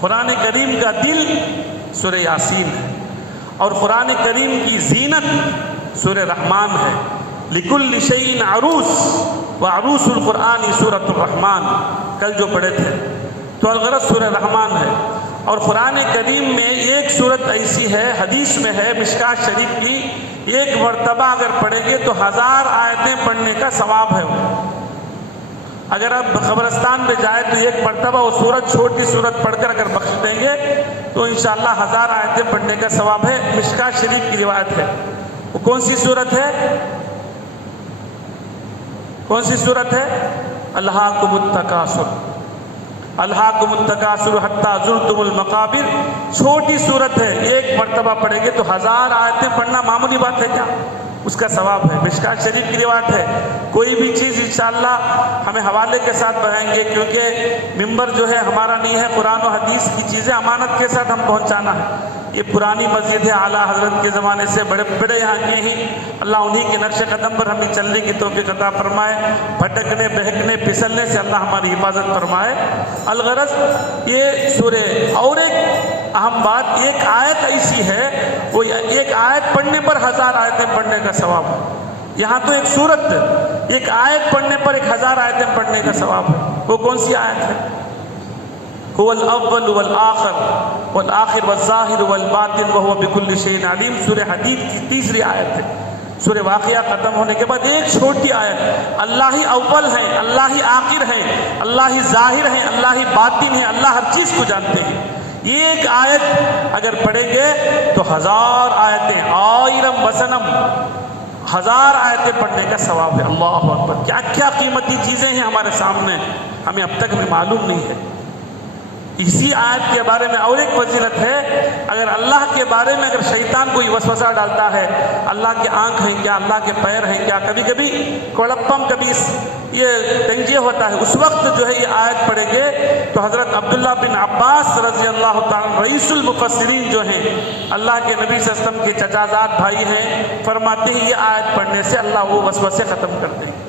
قرآن کریم کا دل سورہ یاسین ہے، اور قرآن کریم کی زینت سورہ رحمان ہے۔ لکل شیء عروس وعروس القرآن سورۃ الرحمن، کل جو پڑھے تھے، تو الغرض سورہ رحمان ہے۔ اور قرآن کریم میں ایک صورت ایسی ہے، حدیث میں ہے مشکات شریف کی، ایک مرتبہ اگر پڑھیں گے تو 1000 آیتیں پڑھنے کا ثواب ہے۔ اگر آپ قبرستان میں جائیں تو ایک مرتبہ وہ صورت، چھوٹی صورت پڑھ کر اگر بخش دیں گے تو انشاءاللہ 1000 آیتیں پڑھنے کا ثواب ہے۔ مشکات شریف کی روایت ہے۔ وہ کون سی صورت ہے؟ کون سی صورت ہے؟ الہاکم التکاثر، الہاکم التکاثر حتی زرتم المقابر، چھوٹی صورت ہے، ایک مرتبہ پڑھیں گے تو 1000 آیتیں پڑھنا معمولی بات ہے کیا؟ اس کا ثواب ہے۔ مشکات شریف کی روایت ہے۔ کوئی بھی چیز انشاءاللہ ہمیں حوالے کے ساتھ بتائیں گے، کیونکہ ممبر جو ہے ہمارا نہیں ہے، قرآن و حدیث کی چیزیں امانت کے ساتھ ہم پہنچانا ہے۔ یہ پرانی مسجد ہے، اعلیٰ حضرت کے زمانے سے بڑے بڑے یہاں کے ہی، اللہ انہی کے نقش قدم پر ہمیں چلنے کی توفیق عطا فرمائے، بھٹکنے بہکنے پھسلنے سے اللہ ہماری حفاظت فرمائے۔ الغرض یہ سورہ، اور ایک اہم بات، ایک آیت ایسی ہے، وہ ایک آیت پڑھنے پر 1000 آیتیں پڑھنے کا ثواب ہے۔ یہاں تو ایک سورت، ایک آیت پڑھنے پر 1000 آیتیں پڑھنے کا ثواب ہے۔ وہ کون سی آیت ہے؟ هو الاول والآخر والآخر والظاہر والباطن وهو بكل شيء علیم، سورہ حدید کی تیسری آیت ہے۔ سورہ واقعہ ختم ہونے کے بعد ایک چھوٹی آیت، اللہ ہی اول ہے، اللہ ہی آخر ہے، اللہ ہی ظاہر ہے، اللہ ہی باطن ہے، اللہ ہر چیز کو جانتے ہیں۔ یہ ایک آیت اگر پڑھیں گے تو 1000 آیتیں، آئرم وسنم، 1000 آیتیں پڑھنے کا ثواب ہے۔ اللہ اکبر! کیا کیا قیمتی چیزیں ہیں ہمارے سامنے، ہمیں اب تک ہمیں معلوم نہیں ہے۔ اسی آیت کے بارے میں اور ایک فضیلت ہے، اگر اللہ کے بارے میں اگر شیطان کوئی وسوسہ ڈالتا ہے، اللہ کے آنکھ ہیں کیا، اللہ کے پیر ہیں کیا، کبھی کبھی کوڑپم، کبھی یہ تنجیہ ہوتا ہے، اس وقت جو ہے یہ آیت پڑھیں گے تو حضرت عبداللہ بن عباس رضی اللہ تعالیٰ رئیس المفسرین جو ہیں، اللہ کے نبی صلی اللہ علیہ وسلم کے چچا زاد بھائی ہیں، فرماتے ہیں یہ آیت پڑھنے سے اللہ وہ وسوسے ختم کرتے ہیں۔